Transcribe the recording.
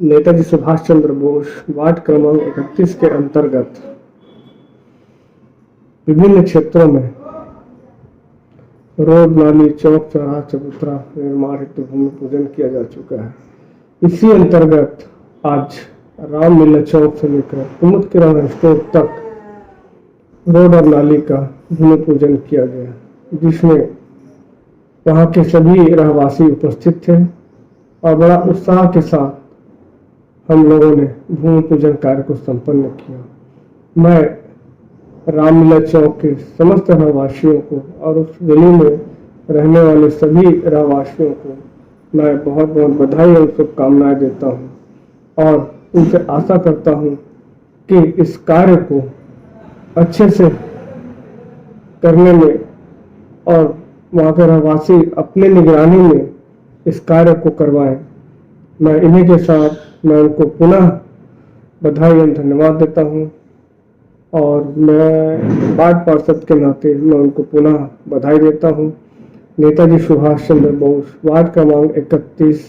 Netaji Subhash Chandra Bose ward क्रमांक 31 के अंतर्गत विभिन्न क्षेत्रों में रोड, नाली, चौक, चौराहा, चबूतरा निर्माण हेतु भूमि पूजन किया जा चुका है। इसी अंतर्गत आज रामलीला चौक से लेकर कुमुद किराना स्टोर तक रोड और नाली का भूमि पूजन किया गया, जिसमें वहां के सभी रहवासी उपस्थित थे और बड़ा उत्साह के साथ हम लोगों ने भूमि पूजन कार्य को संपन्न किया। मैं रामलीला चौक के समस्त रहवासियों को और उस गली में रहने वाले सभी रहवासियों को मैं बहुत बहुत बधाई और शुभकामनाएं देता हूं और उनसे आशा करता हूं कि इस कार्य को अच्छे से करने में और वहाँ के रहवासी अपने निगरानी में इस कार्य को करवाएं। मैं इन्हीं के साथ मैं उनको पुनः बधाई एवं धन्यवाद देता हूं और मैं वार्ड पार्षद के नाते मैं उनको पुनः बधाई देता हूं। नेताजी सुभाष चंद्र बोस वार्ड क्रमांक 31